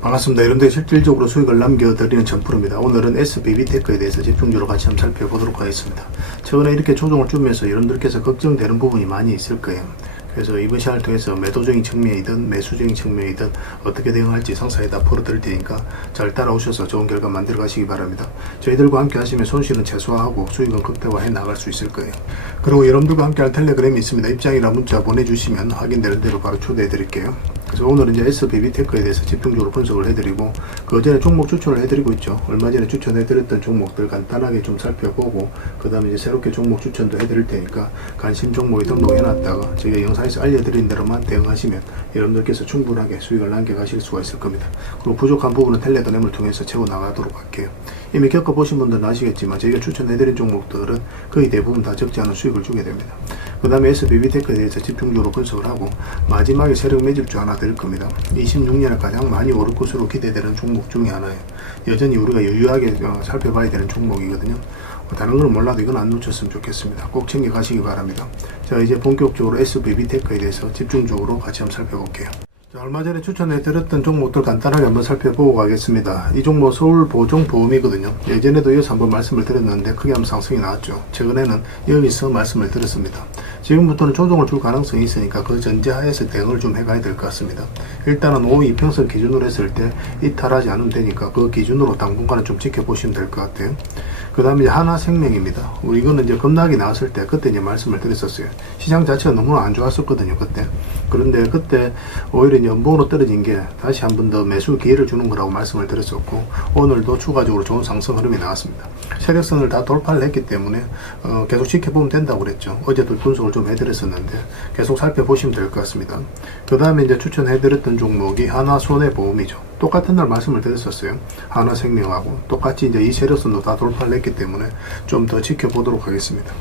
반갑습니다. 여러분들 실질적으로 수익을 남겨드리는 전프로입니다. 오늘은 SBB테크에 대해서 집중적으로 같이 한번 살펴보도록 하겠습니다. 최근에 이렇게 조정을 주면서 여러분들께서 걱정되는 부분이 많이 있을 거예요. 그래서 이번 시간을 통해서 매도적인 측면이든 매수적인 측면이든 어떻게 대응할지 상세히 다 풀어드릴 테니까 잘 따라오셔서 좋은 결과 만들어 가시기 바랍니다. 저희들과 함께 하시면 손실은 최소화하고 수익은 극대화해 나갈 수 있을 거예요. 그리고 여러분들과 함께 할 텔레그램이 있습니다. 입장이나 문자 보내주시면 확인되는 대로 바로 초대해 드릴게요. 그래서 오늘은 이제 SBB테크에 대해서 집중적으로 분석을 해드리고 그 전에 종목 추천을 해드리고 있죠. 얼마 전에 추천해드렸던 종목들 간단하게 좀 살펴보고 그 다음에 이제 새롭게 종목 추천도 해드릴 테니까 관심 종목에 등록해놨다가 저희가 영상에서 알려드린 대로만 대응하시면 여러분들께서 충분하게 수익을 남겨가실 수가 있을 겁니다. 그리고 부족한 부분은 텔레그램을 통해서 채워나가도록 할게요. 이미 겪어보신 분들은 아시겠지만 저희가 추천해드린 종목들은 거의 대부분 다 적지 않은 수익을 주게 됩니다. 그 다음에 SBB테크에 대해서 집중적으로 분석을 하고 마지막에 세력 매집주 하나 될 겁니다. 26년에 가장 많이 오를 것으로 기대되는 종목 중에 하나예요. 여전히 우리가 유유하게 살펴봐야 되는 종목이거든요. 다른 건 몰라도 이건 안 놓쳤으면 좋겠습니다. 꼭 챙겨 가시기 바랍니다. 자, 이제 본격적으로 SBB테크에 대해서 집중적으로 같이 한번 살펴볼게요. 자, 얼마 전에 추천해드렸던 종목들 간단하게 한번 살펴보고 가겠습니다. 이 종목 서울보종보험이거든요. 예전에도 이어서 한번 말씀을 드렸는데 크게 한번 상승이 나왔죠. 최근에는 여기서 말씀을 드렸습니다. 지금부터는 조정을 줄 가능성이 있으니까 그 전제하에서 대응을 좀 해가야 될 것 같습니다. 일단은 5 이평선 기준으로 했을 때 이탈하지 않으면 되니까 그 기준으로 당분간은 좀 지켜보시면 될 것 같아요. 그 다음에 이제 하나생명입니다. 이거는 이제 급락이 나왔을 때 그때 이제 말씀을 드렸었어요. 시장 자체가 너무나 안 좋았었거든요, 그때. 그런데 그때 오히려 이제 연봉으로 떨어진 게 다시 한 번 더 매수 기회를 주는 거라고 말씀을 드렸었고, 오늘도 추가적으로 좋은 상승 흐름이 나왔습니다. 세력선을 다 돌파를 했기 때문에 계속 지켜보면 된다고 그랬죠. 어제도 분석을 좀 해드렸었는데 계속 살펴보시면 될 것 같습니다. 그 다음에 이제 추천해드렸던 종목이 하나손해보험이죠. 똑같은 날 말씀을 드렸었어요. 하나생명하고 똑같이 이제 이 세력선도 다 돌파를 했기 때문에 좀 더 지켜보도록 하겠습니다.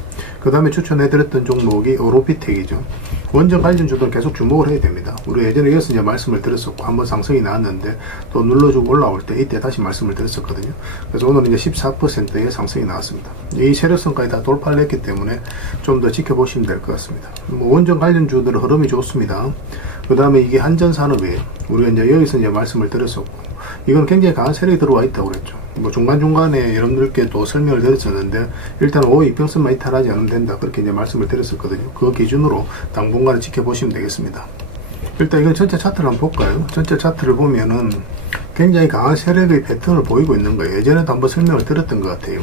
그 다음에 추천해드렸던 종목이 오로비텍이죠. 원전 관련주도 계속 주목을 해야 됩니다. 우리 예전에 이어서 이제 말씀을 드렸었고 한번 상승이 나왔는데 또 눌러주고 올라올 때 이때 다시 말씀을 드렸었거든요. 그래서 오늘은 이제 14%의 상승이 나왔습니다. 이 세력선까지 다 돌파를 했기 때문에 좀 더 지켜보시면 될 것 같습니다. 원전 관련주들은 흐름이 좋습니다. 그 다음에 이게 한전산업이에요. 우리가 이제 여기서 이제 말씀을 드렸었고, 이건 굉장히 강한 세력이 들어와 있다고 그랬죠. 뭐 중간중간에 여러분들께 또 설명을 드렸었는데, 일단 5 이평선만 이탈하지 않으면 된다. 그렇게 이제 말씀을 드렸었거든요. 그 기준으로 당분간은 지켜보시면 되겠습니다. 일단 이건 전체 차트를 한번 볼까요? 전체 차트를 보면은 굉장히 강한 세력의 패턴을 보이고 있는 거예요. 예전에도 한번 설명을 드렸던 것 같아요.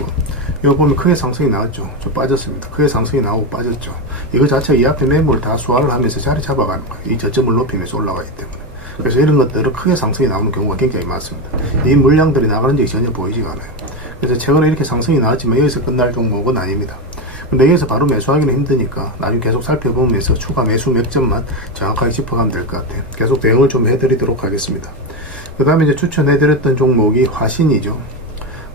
이거 보면 크게 상승이 나왔죠. 좀 빠졌습니다. 크게 상승이 나오고 빠졌죠. 이거 자체가 이 앞에 매물을 다 소화를 하면서 자리 잡아가는 거예요. 이 저점을 높이면서 올라가기 때문에. 그래서 이런 것들은 크게 상승이 나오는 경우가 굉장히 많습니다. 이 물량들이 나가는 적이 전혀 보이지가 않아요. 그래서 최근에 이렇게 상승이 나왔지만 여기서 끝날 종목은 아닙니다. 근데 여기서 바로 매수하기는 힘드니까 나중에 계속 살펴보면서 추가 매수 몇 점만 정확하게 짚어가면 될 것 같아요. 계속 대응을 좀 해드리도록 하겠습니다. 그 다음에 이제 추천해드렸던 종목이 화신이죠.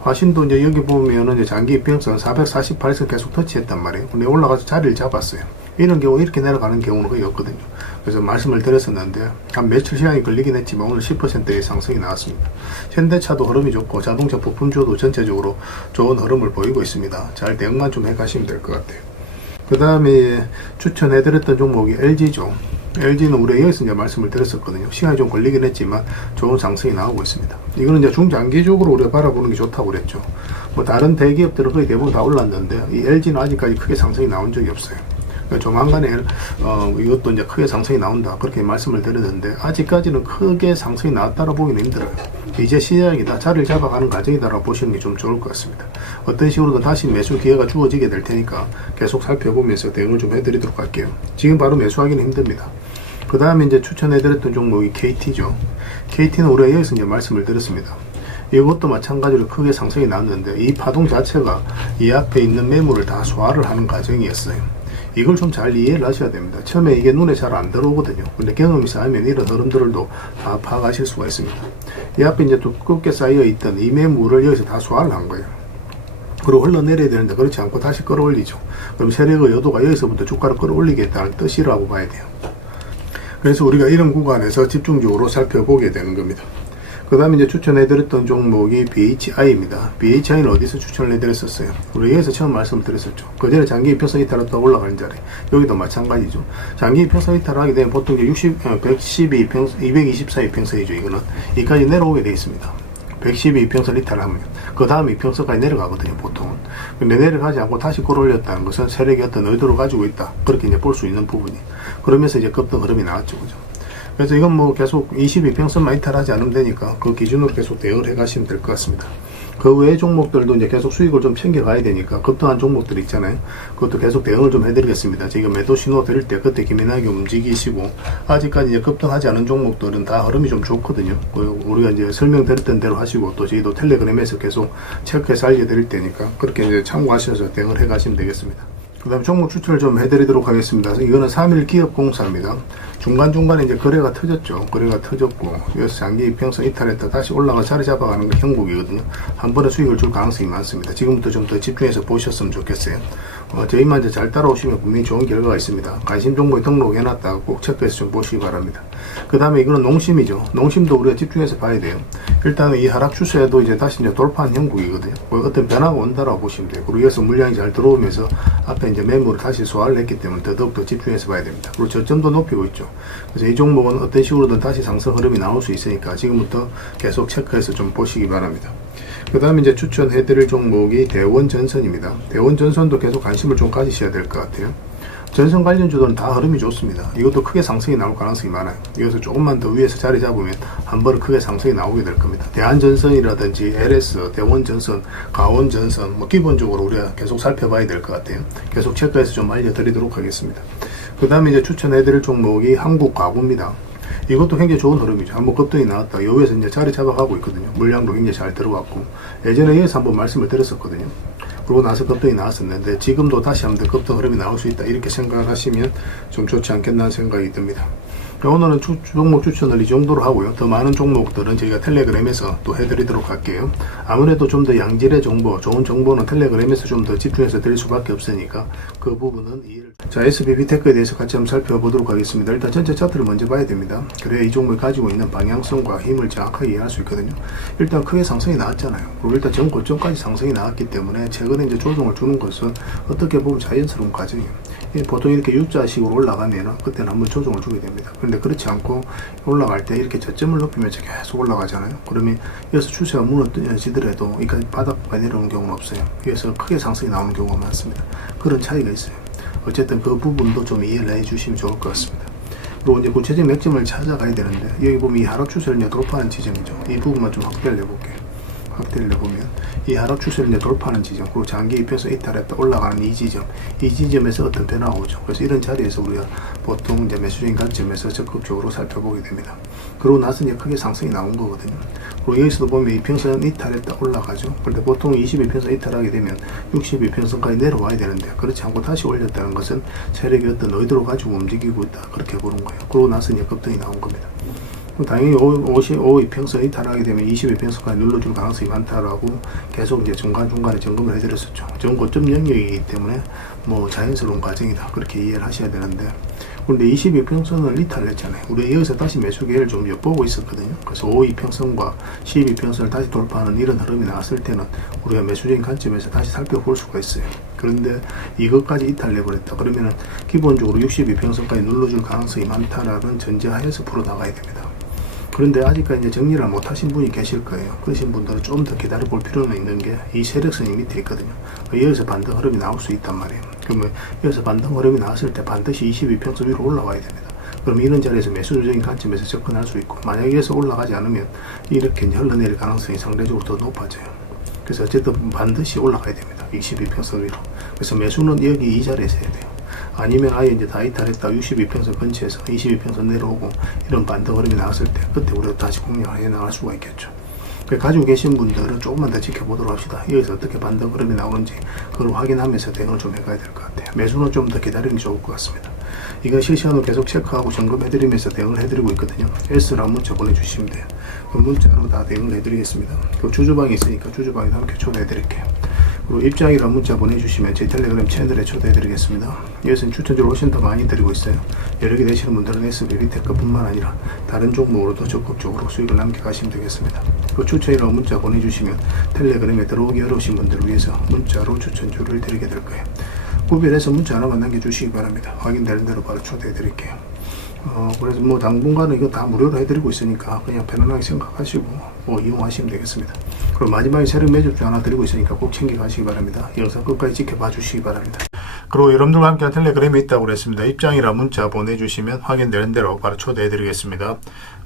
화신도 이제 여기 보면은 이제 장기 이평선 448선 계속 터치했단 말이에요. 근데 올라가서 자리를 잡았어요. 이런 경우 이렇게 내려가는 경우는 거의 없거든요. 그래서 말씀을 드렸었는데 한 며칠 시간이 걸리긴 했지만 오늘 10%의 상승이 나왔습니다. 현대차도 흐름이 좋고 자동차 부품주도 전체적으로 좋은 흐름을 보이고 있습니다. 잘 대응만 좀 해가시면 될 것 같아요. 그 다음에 추천해드렸던 종목이 LG죠. LG는 우리가 여기서 이제 말씀을 드렸었거든요. 시간이 좀 걸리긴 했지만 좋은 상승이 나오고 있습니다. 이거는 이제 중장기적으로 우리가 바라보는 게 좋다고 그랬죠. 뭐 다른 대기업들은 거의 대부분 다 올랐는데 이 LG는 아직까지 크게 상승이 나온 적이 없어요. 그러니까 조만간에 이것도 이제 크게 상승이 나온다 그렇게 말씀을 드렸는데 아직까지는 크게 상승이 나왔다고 보기는 힘들어요. 이제 시장이 다 자리를 잡아가는 과정이다라고 보시는 게 좀 좋을 것 같습니다. 어떤 식으로든 다시 매수 기회가 주어지게 될 테니까 계속 살펴보면서 대응을 좀 해드리도록 할게요. 지금 바로 매수하기는 힘듭니다. 그 다음에 이제 추천해드렸던 종목이 KT죠. KT는 우리가 여기서 이제 말씀을 드렸습니다. 이것도 마찬가지로 크게 상승이 나왔는데 이 파동 자체가 이 앞에 있는 매물을 다 소화를 하는 과정이었어요. 이걸 좀 잘 이해를 하셔야 됩니다. 처음에 이게 눈에 잘 안 들어오거든요. 근데 경험이 쌓이면 이런 흐름들도 다 파악하실 수가 있습니다. 이 앞에 이제 두껍게 쌓여 있던 이 매물을 여기서 다 소화를 한 거예요. 그리고 흘러내려야 되는데 그렇지 않고 다시 끌어올리죠. 그럼 세력의 여도가 여기서부터 주가를 끌어올리겠다는 뜻이라고 봐야 돼요. 그래서 우리가 이런 구간에서 집중적으로 살펴보게 되는 겁니다. 그 다음에 이제 추천해드렸던 종목이 BHI입니다. BHI는 어디서 추천을 해드렸었어요? 우리 여기서 처음 말씀을 드렸었죠. 그 전에 장기 이평선 이탈했다 올라가는 자리. 여기도 마찬가지죠. 장기 이평선 이탈을 하게 되면 보통 이제 112 이평선, 224 이평선이죠. 이거는. 여기까지 내려오게 되어 있습니다. 112 이평선 이탈을 하면. 그 다음에 이평선까지 내려가거든요, 보통은. 근데 내려가지 않고 다시 끌어올렸다는 것은 세력이 어떤 의도를 가지고 있다. 그렇게 이제 볼 수 있는 부분이. 그러면서 이제 급등 흐름이 나왔죠, 그죠? 그래서 이건 뭐 계속 22평선만 이탈하지 않으면 되니까 그 기준으로 계속 대응을 해 가시면 될 것 같습니다. 그 외의 종목들도 이제 계속 수익을 좀 챙겨가야 되니까 급등한 종목들 있잖아요. 그것도 계속 대응을 좀 해드리겠습니다. 지금 매도 신호 드릴 때 그때 기민하게 움직이시고, 아직까지 이제 급등하지 않은 종목들은 다 흐름이 좀 좋거든요. 우리가 이제 설명드렸던 대로 하시고, 또 저희도 텔레그램에서 계속 체크해서 알려드릴 테니까 그렇게 이제 참고하셔서 대응을 해 가시면 되겠습니다. 그 다음 종목 추천을 좀 해드리도록 하겠습니다. 이거는 3일기업공사입니다. 중간중간에 이제 거래가 터졌죠. 거래가 터졌고, 여기서 장기 이평선 이탈했다 다시 올라가 자리 잡아가는 게 형국이거든요. 한 번에 수익을 줄 가능성이 많습니다. 지금부터 좀 더 집중해서 보셨으면 좋겠어요. 저희만 이제 잘 따라오시면 분명히 좋은 결과가 있습니다. 관심 종목에 등록해놨다가 꼭 체크해서 좀 보시기 바랍니다. 그 다음에 이거는 농심이죠. 농심도 우리가 집중해서 봐야 돼요. 일단은 이 하락 추세도 이제 다시 이제 돌파한 형국이거든요. 어떤 변화가 온다라고 보시면 돼요. 그리고 여기서 물량이 잘 들어오면서 앞에 이제 매물을 다시 소화를 했기 때문에 더더욱더 집중해서 봐야 됩니다. 그리고 저점도 높이고 있죠. 그래서 이 종목은 어떤 식으로든 다시 상승 흐름이 나올 수 있으니까 지금부터 계속 체크해서 좀 보시기 바랍니다. 그 다음에 이제 추천해드릴 종목이 대원전선입니다. 대원전선도 계속 관심을 좀 가지셔야 될 것 같아요. 전선 관련주들은 다 흐름이 좋습니다. 이것도 크게 상승이 나올 가능성이 많아요. 여기서 조금만 더 위에서 자리 잡으면 한 번은 크게 상승이 나오게 될 겁니다. 대한전선이라든지 LS, 대원전선, 가원전선, 뭐 기본적으로 우리가 계속 살펴봐야 될 것 같아요. 계속 체크해서 좀 알려드리도록 하겠습니다. 그 다음에 이제 추천해드릴 종목이 한국가구입니다. 이것도 굉장히 좋은 흐름이죠. 한번 급등이 나왔다. 여기에서 이제 자리 잡아가고 있거든요. 물량도 굉장히 잘 들어왔고, 예전에 여기서 한번 말씀을 드렸었거든요. 그러고 나서 급등이 나왔었는데 지금도 다시 한번 급등 흐름이 나올 수 있다. 이렇게 생각하시면 좀 좋지 않겠나 생각이 듭니다. 오늘은 종목 추천을 이 정도로 하고요. 더 많은 종목들은 저희가 텔레그램에서 또 해드리도록 할게요. 아무래도 좀 더 양질의 정보, 좋은 정보는 텔레그램에서 좀 더 집중해서 드릴 수밖에 없으니까 그 부분은 이해를. 자, SBB테크에 대해서 같이 한번 살펴보도록 하겠습니다. 일단 전체 차트를 먼저 봐야 됩니다. 그래야 이 종목이 가지고 있는 방향성과 힘을 정확하게 이해할 수 있거든요. 일단 크게 상승이 나왔잖아요. 그리고 일단 전 고점까지 상승이 나왔기 때문에 최근에 이제 조정을 주는 것은 어떻게 보면 자연스러운 과정이에요. 보통 이렇게 U자식으로 올라가면은 그때는 한번 조정을 주게 됩니다. 그런데 그렇지 않고 올라갈 때 이렇게 저점을 높이면서 계속 올라가잖아요. 그러면 여기서 추세가 무너지더라도 여기까지 바닥까지 내려오는 경우는 없어요. 여기서 크게 상승이 나오는 경우가 많습니다. 그런 차이가 있어요. 어쨌든 그 부분도 좀 이해를 해 주시면 좋을 것 같습니다. 그리고 이제 구체적인 맥점을 찾아가야 되는데, 여기 보면 이 하락 추세를 이제 돌파하는 지점이죠. 이 부분만 좀 확대를 해볼게요. 확대를 해보면 이 하락 추세를 이제 돌파하는 지점, 그리고 장기 입혀서 이탈했다 올라가는 이 지점에서 어떤 변화가 오죠. 그래서 이런 자리에서 우리가 보통 이제 매수적인 관점에서 적극적으로 살펴보게 됩니다. 그러고 나서 이제 크게 상승이 나온 거거든요. 그리고 여기서도 보면 이평선 이탈했다 올라가죠. 그런데 보통 22평선 이탈하게 되면 62평선까지 내려와야 되는데, 그렇지 않고 다시 올렸다는 것은 세력이 어떤 의도로 가지고 움직이고 있다, 그렇게 보는 거예요. 그러고 나서 이제 급등이 나온 겁니다. 당연히 52평선 이탈하게 되면 22평선까지 눌러줄 가능성이 많다라고 계속 이제 중간중간에 점검을 해드렸었죠. 전고점 영역이기 때문에 뭐 자연스러운 과정이다, 그렇게 이해를 하셔야 되는데, 그런데 22평선을 이탈했잖아요. 우리 여기서 다시 매수 기회를 좀 엿보고 있었거든요. 그래서 52평선과 12평선을 다시 돌파하는 이런 흐름이 나왔을 때는 우리가 매수적인 관점에서 다시 살펴볼 수가 있어요. 그런데 이것까지 이탈해버렸다 그러면은 기본적으로 62평선까지 눌러줄 가능성이 많다라는 전제하에서 풀어나가야 됩니다. 그런데 아직까지 이제 정리를 못 하신 분이 계실 거예요. 그러신 분들은 좀 더 기다려 볼 필요는 있는 게, 이 세력선이 밑에 있거든요. 여기서 반등 흐름이 나올 수 있단 말이에요. 그러면 여기서 반등 흐름이 나왔을 때 반드시 22평선 위로 올라와야 됩니다. 그럼 이런 자리에서 매수적인 관점에서 접근할 수 있고, 만약에 여기서 올라가지 않으면 이렇게 이제 흘러내릴 가능성이 상대적으로 더 높아져요. 그래서 어쨌든 반드시 올라가야 됩니다. 22평선 위로. 그래서 매수는 여기 이 자리에서 해야 돼요. 아니면 아예 이제 다 이탈했다 62평선 근처에서 22평선 내려오고 이런 반등 흐름이 나왔을 때, 그때 우리가 다시 공략을 해 나갈 수가 있겠죠. 가지고 계신 분들은 조금만 더 지켜보도록 합시다. 여기서 어떻게 반등 흐름이 나오는지 그걸 확인하면서 대응을 좀 해가야 될 것 같아요. 매수는 좀 더 기다리는 게 좋을 것 같습니다. 이건 실시간으로 계속 체크하고 점검해드리면서 대응을 해드리고 있거든요. S라는 문자 보내주시면 돼요. 그 문자로 다 대응을 해드리겠습니다. 그 주주방이 있으니까 주주방에 함께 초대해드릴게요. 그리고 입장이란 문자 보내주시면 제 텔레그램 채널에 초대해드리겠습니다. 이것은 추천주를 훨씬 더 많이 드리고 있어요. 여러 개 되시는 분들은 SBB테크뿐만 아니라 다른 종목으로도 적극적으로 수익을 남겨가시면 되겠습니다. 그 추천이라는 문자 보내주시면 텔레그램에 들어오기 어려우신 분들을 위해서 문자로 추천주를 드리게 될 거예요. 구별해서 문자 하나만 남겨주시기 바랍니다. 확인되는 대로 바로 초대해드릴게요. 그래서 뭐 당분간은 이거 다 무료로 해드리고 있으니까 그냥 편안하게 생각하시고 이용하시면 되겠습니다. 그리고 마지막에 새로운 매집주 하나 드리고 있으니까 꼭 챙겨가시기 바랍니다. 영상 끝까지 지켜봐 주시기 바랍니다. 그리고 여러분들과 함께 텔레그램에 있다고 그랬습니다. 입장이라 문자 보내주시면 확인되는 대로 바로 초대해드리겠습니다.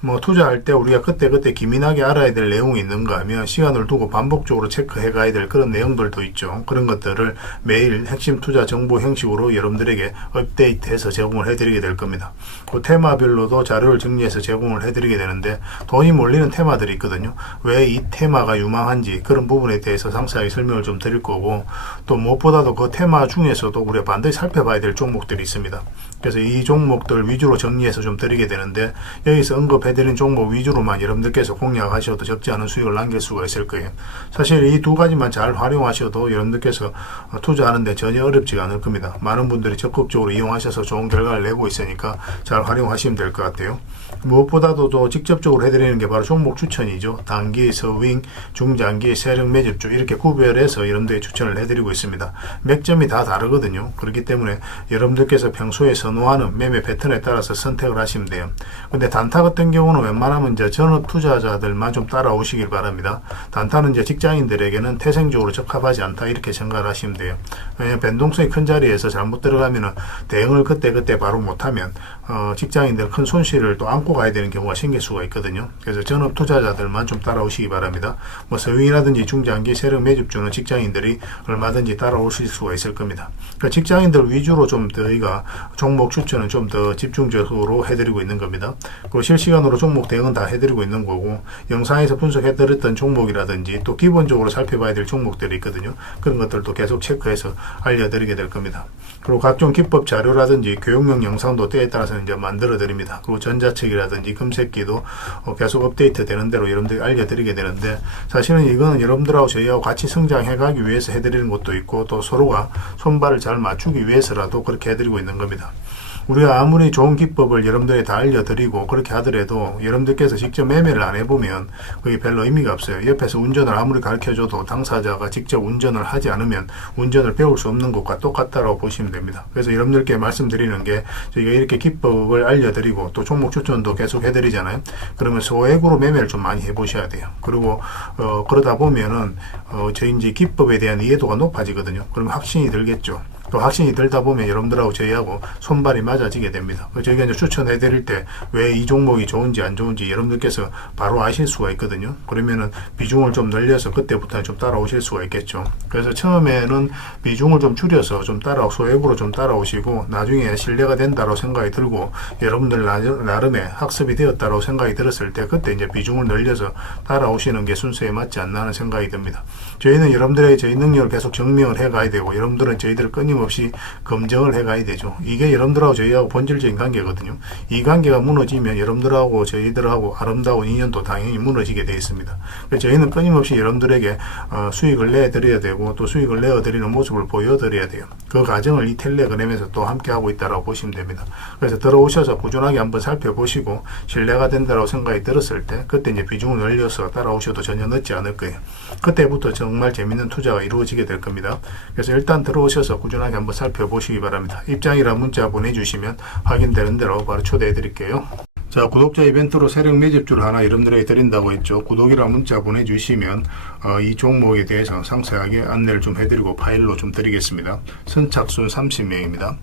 뭐 투자할 때 우리가 그때그때 기민하게 알아야 될 내용이 있는가 하면 시간을 두고 반복적으로 체크해 가야 될 그런 내용들도 있죠. 그런 것들을 매일 핵심 투자 정보 형식으로 여러분들에게 업데이트해서 제공을 해드리게 될 겁니다. 그 테마별로도 자료를 정리해서 제공을 해드리게 되는데 돈이 몰리는 테마들이 있거든요. 왜 이 테마가 유망한지 그런 부분에 대해서 상세하게 설명을 좀 드릴 거고, 또 무엇보다도 그 테마 중에서도 우리가 반드시 살펴봐야 될 종목들이 있습니다. 그래서 이 종목들 위주로 정리해서 좀 드리게 되는데, 여기서 언급해드린 종목 위주로만 여러분들께서 공략하셔도 적지 않은 수익을 남길 수가 있을 거예요. 사실 이 두 가지만 잘 활용하셔도 여러분들께서 투자하는데 전혀 어렵지가 않을 겁니다. 많은 분들이 적극적으로 이용하셔서 좋은 결과를 내고 있으니까 잘 활용하시면 될 것 같아요. 무엇보다도 또 직접적으로 해드리는 게 바로 종목 추천이죠. 단기, 서윙, 중장기, 세력 매집주 이렇게 구별해서 여러분들이 추천을 해드리고 있습니다. 맥점이 다 다르거든요. 그렇기 때문에 여러분들께서 평소에 선호하는 매매 패턴에 따라서 선택을 하시면 돼요. 근데 단타 같은 경우는 웬만하면 이제 전업 투자자들만 좀 따라오시길 바랍니다. 단타는 이제 직장인들에게는 태생적으로 적합하지 않다 이렇게 생각을 하시면 돼요. 왜냐하면 변동성이 큰 자리에서 잘못 들어가면은 대응을 그때 바로 못하면 직장인들 큰 손실을 또 안고 가야 되는 경우가 생길 수가 있거든요. 그래서 전업 투자자들만 좀 따라오시기 바랍니다. 뭐 서윙이라든지 중장기 세력 매집주는 직장인들이 얼마든지 따라오실 수가 있을 겁니다. 그러니까 직장인들 위주로 좀 저희가 종목 추천은 좀 더 집중적으로 해드리고 있는 겁니다. 그리고 실시간으로 종목 대응은 다 해드리고 있는 거고, 영상에서 분석해드렸던 종목이라든지 또 기본적으로 살펴봐야 될 종목들이 있거든요. 그런 것들도 계속 체크해서 알려드리게 될 겁니다. 그리고 각종 기법 자료라든지 교육용 영상도 때에 따라서는 이제 만들어 드립니다. 그리고 전자책이라든지 금색기도 계속 업데이트 되는 대로 여러분들이 알려드리게 되는데, 사실은 이거는 여러분들하고 저희하고 같이 성장해 가기 위해서 해드리는 것도 있고, 또 서로가 손발을 잘 맞추기 위해서라도 그렇게 해드리고 있는 겁니다. 우리가 아무리 좋은 기법을 여러분들이 다 알려드리고 그렇게 하더라도 여러분들께서 직접 매매를 안 해보면 그게 별로 의미가 없어요. 옆에서 운전을 아무리 가르쳐줘도 당사자가 직접 운전을 하지 않으면 운전을 배울 수 없는 것과 똑같다고 보시면 됩니다. 그래서 여러분들께 말씀드리는 게, 저희가 이렇게 기법을 알려드리고 또 종목 추천도 계속 해드리잖아요. 그러면 소액으로 매매를 좀 많이 해보셔야 돼요. 그리고 그러다 보면은 저희 이제 기법에 대한 이해도가 높아지거든요. 그러면 확신이 들겠죠. 또 확신이 들다 보면 여러분들하고 저희하고 손발이 맞아지게 됩니다. 저희가 이제 추천해 드릴 때 왜 이 종목이 좋은지 안 좋은지 여러분들께서 바로 아실 수가 있거든요. 그러면은 비중을 좀 늘려서 그때부터는 좀 따라오실 수가 있겠죠. 그래서 처음에는 비중을 좀 줄여서 좀 소액으로 좀 따라오시고, 나중에 신뢰가 된다고 생각이 들고 여러분들 나름의 학습이 되었다고 생각이 들었을 때 그때 이제 비중을 늘려서 따라오시는 게 순서에 맞지 않나 하는 생각이 듭니다. 저희는 여러분들에게 저희 능력을 계속 증명을 해 가야 되고, 여러분들은 저희들을 끊임없이 검증을 해 가야 되죠. 이게 여러분들하고 저희하고 본질적인 관계거든요. 이 관계가 무너지면 여러분들하고 저희들하고 아름다운 인연도 당연히 무너지게 되어 있습니다. 그래서 저희는 끊임없이 여러분들에게 수익을 내드려야 되고, 또 수익을 내어드리는 모습을 보여드려야 돼요. 그 과정을 이 텔레그램에서 또 함께 하고 있다고 보시면 됩니다. 그래서 들어오셔서 꾸준하게 한번 살펴보시고 신뢰가 된다고 생각이 들었을 때 그때 이제 비중을 늘려서 따라오셔도 전혀 늦지 않을 거예요. 그때부터 정말 재밌는 투자가 이루어지게 될 겁니다. 그래서 일단 들어오셔서 꾸준하게 한번 살펴보시기 바랍니다. 입장이라 문자 보내주시면 확인되는 대로 바로 초대해 드릴게요. 자, 구독자 이벤트로 세력 매집주를 하나 여러분들에게 드린다고 했죠. 구독이라 문자 보내주시면 이 종목에 대해서 상세하게 안내를 좀 해드리고 파일로 좀 드리겠습니다. 선착순 30명입니다.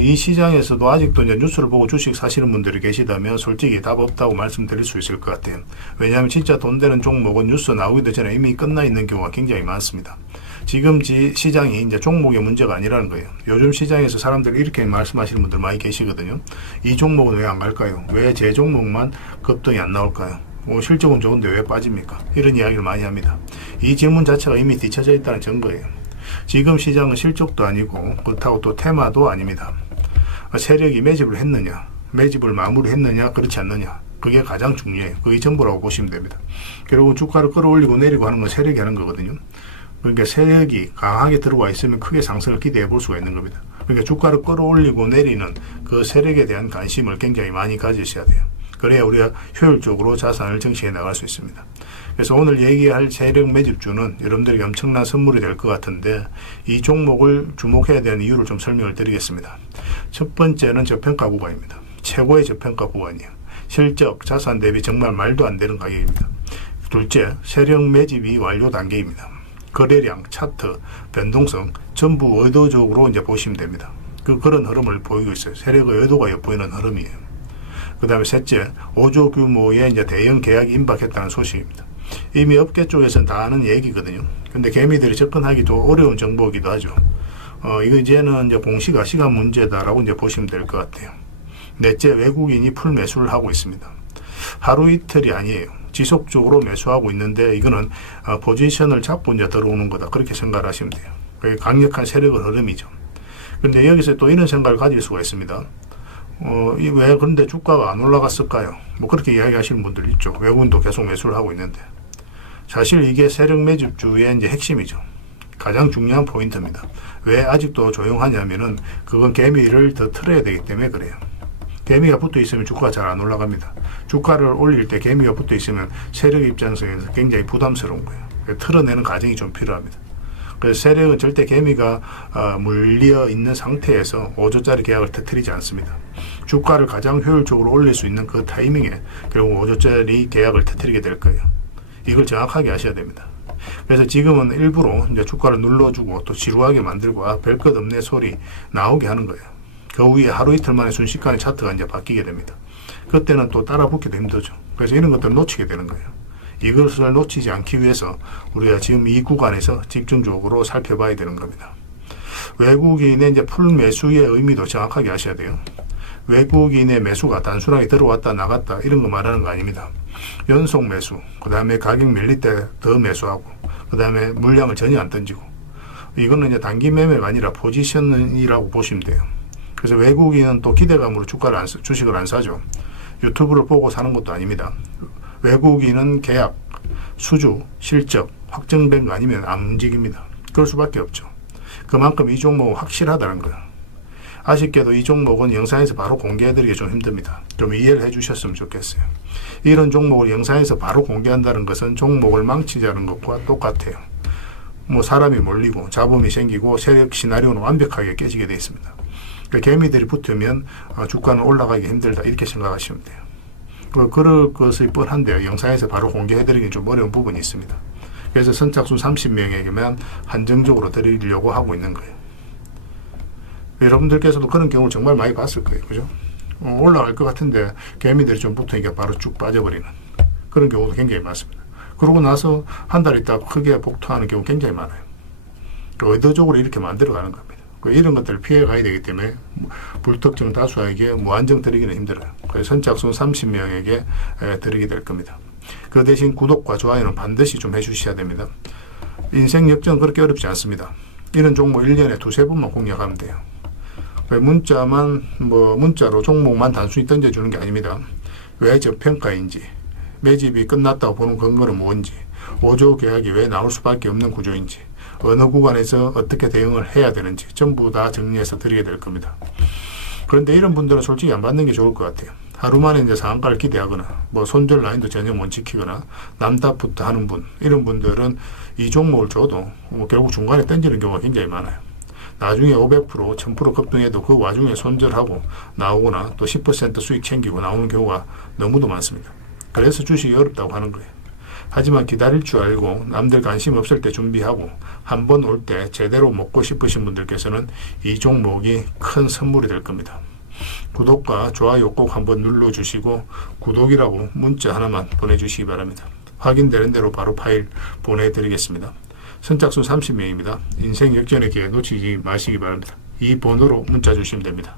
이 시장에서도 아직도 이제 뉴스를 보고 주식 사시는 분들이 계시다면 솔직히 답 없다고 말씀드릴 수 있을 것 같아요. 왜냐하면 진짜 돈 되는 종목은 뉴스 나오기도 전에 이미 끝나 있는 경우가 굉장히 많습니다. 지금 시장이 이제 종목의 문제가 아니라는 거예요. 요즘 시장에서 사람들이 이렇게 말씀하시는 분들 많이 계시거든요. 이 종목은 왜 안 갈까요? 왜 제 종목만 급등이 안 나올까요? 실적은 좋은데 왜 빠집니까? 이런 이야기를 많이 합니다. 이 질문 자체가 이미 뒤쳐져 있다는 증거예요. 지금 시장은 실적도 아니고 그렇다고 또 테마도 아닙니다. 세력이 매집을 했느냐, 매집을 마무리했느냐, 그렇지 않느냐, 그게 가장 중요해요. 그게 전부라고 보시면 됩니다. 결국은 주가를 끌어올리고 내리고 하는 건 세력이 하는 거거든요. 그러니까 세력이 강하게 들어와 있으면 크게 상승을 기대해 볼 수가 있는 겁니다. 그러니까 주가를 끌어올리고 내리는 그 세력에 대한 관심을 굉장히 많이 가지셔야 돼요. 그래야 우리가 효율적으로 자산을 정치해 나갈 수 있습니다. 그래서 오늘 얘기할 세력 매집주는 여러분들에게 엄청난 선물이 될 것 같은데, 이 종목을 주목해야 되는 이유를 좀 설명을 드리겠습니다. 첫 번째는 저평가 구간입니다. 최고의 저평가 구간이에요. 실적, 자산 대비 정말 말도 안 되는 가격입니다. 둘째, 세력 매집이 완료 단계입니다. 거래량, 차트, 변동성 전부 의도적으로 이제 보시면 됩니다. 그런 흐름을 보이고 있어요. 세력의 의도가 엿보이는 흐름이에요. 그 다음에 셋째, 5조 규모의 이제 대형 계약이 임박했다는 소식입니다. 이미 업계 쪽에서는 다 아는 얘기거든요. 근데 개미들이 접근하기 도 어려운 정보이기도 하죠. 이거 이제는 이제 공시가 시간 문제다라고 이제 보시면 될 것 같아요. 넷째, 외국인이 풀 매수를 하고 있습니다. 하루 이틀이 아니에요. 지속적으로 매수하고 있는데, 이거는 포지션을 잡고 이제 들어오는 거다, 그렇게 생각을 하시면 돼요. 그게 강력한 세력의 흐름이죠. 그런데 여기서 또 이런 생각을 가질 수가 있습니다. 왜 그런데 주가가 안 올라갔을까요? 뭐 그렇게 이야기하시는 분들 있죠. 외국인도 계속 매수를 하고 있는데. 사실 이게 세력 매집주의 이제 핵심이죠. 가장 중요한 포인트입니다. 왜 아직도 조용하냐면은, 그건 개미를 더 틀어야 되기 때문에 그래요. 개미가 붙어 있으면 주가가 잘 안 올라갑니다. 주가를 올릴 때 개미가 붙어 있으면 세력 입장에서 굉장히 부담스러운 거예요. 틀어내는 과정이 좀 필요합니다. 그래서 세력은 절대 개미가 물려 있는 상태에서 5조짜리 계약을 터뜨리지 않습니다. 주가를 가장 효율적으로 올릴 수 있는 그 타이밍에 결국 5조짜리 계약을 터뜨리게 될 거예요. 이걸 정확하게 아셔야 됩니다. 그래서 지금은 일부러 이제 주가를 눌러주고 또 지루하게 만들고 별 것 없네 소리 나오게 하는 거예요. 그 후에 하루 이틀 만에 순식간에 차트가 이제 바뀌게 됩니다. 그때는 또 따라 붙기도 힘들죠. 그래서 이런 것들을 놓치게 되는 거예요. 이것을 놓치지 않기 위해서 우리가 지금 이 구간에서 집중적으로 살펴봐야 되는 겁니다. 외국인의 이제 풀 매수의 의미도 정확하게 아셔야 돼요. 외국인의 매수가 단순하게 들어왔다 나갔다 이런 거 말하는 거 아닙니다. 연속 매수, 그 다음에 가격 밀릴 때 더 매수하고, 그 다음에 물량을 전혀 안 던지고, 이거는 이제 단기 매매가 아니라 포지션이라고 보시면 돼요. 그래서 외국인은 또 기대감으로 주식을 안 사죠. 유튜브를 보고 사는 것도 아닙니다. 외국인은 계약, 수주, 실적 확정된 거 아니면 안 움직입니다. 그럴 수밖에 없죠. 그만큼 이 종목은 확실하다는 거예요. 아쉽게도 이 종목은 영상에서 바로 공개해드리기 좀 힘듭니다. 좀 이해를 해주셨으면 좋겠어요. 이런 종목을 영상에서 바로 공개한다는 것은 종목을 망치자는 것과 똑같아요. 뭐 사람이 몰리고 잡음이 생기고 세력 시나리오는 완벽하게 깨지게 되어 있습니다. 그러니까 개미들이 붙으면 주가는 올라가기 힘들다, 이렇게 생각하시면 돼요. 그럴 것이 뻔한데요. 영상에서 바로 공개해드리기 좀 어려운 부분이 있습니다. 그래서 선착순 30명에게만 한정적으로 드리려고 하고 있는 거예요. 여러분들께서도 그런 경우를 정말 많이 봤을 거예요. 그죠? 올라갈 것 같은데 개미들이 좀 붙으니까 바로 쭉 빠져버리는 그런 경우도 굉장히 많습니다. 그러고 나서 한 달 있다가 크게 복토하는 경우 굉장히 많아요. 의도적으로 이렇게 만들어가는 겁니다. 이런 것들을 피해 가야 되기 때문에 불특정 다수에게 무한정 드리기는 힘들어요. 그래서 선착순 30명에게 드리게 될 겁니다. 그 대신 구독과 좋아요는 반드시 좀 해주셔야 됩니다. 인생 역전은 그렇게 어렵지 않습니다. 이런 종목 1년에 두세 번만 공략하면 돼요. 문자로 종목만 단순히 던져주는 게 아닙니다. 왜 저평가인지, 매집이 끝났다고 보는 근거는 뭔지, 5조 계약이 왜 나올 수밖에 없는 구조인지, 어느 구간에서 어떻게 대응을 해야 되는지 전부 다 정리해서 드리게 될 겁니다. 그런데 이런 분들은 솔직히 안 받는 게 좋을 것 같아요. 하루 만에 이제 상한가를 기대하거나, 손절 라인도 전혀 못 지키거나, 남탓부터 하는 분, 이런 분들은 이 종목을 줘도 결국 중간에 던지는 경우가 굉장히 많아요. 나중에 500%, 1000% 급등해도 그 와중에 손절하고 나오거나 또 10% 수익 챙기고 나오는 경우가 너무도 많습니다. 그래서 주식이 어렵다고 하는 거예요. 하지만 기다릴 줄 알고 남들 관심 없을 때 준비하고 한 번 올 때 제대로 먹고 싶으신 분들께서는 이 종목이 큰 선물이 될 겁니다. 구독과 좋아요 꼭 한번 눌러주시고 구독이라고 문자 하나만 보내주시기 바랍니다. 확인되는 대로 바로 파일 보내드리겠습니다. 선착순 30명입니다. 인생 역전의 기회 놓치지 마시기 바랍니다. 이 번호로 문자 주시면 됩니다.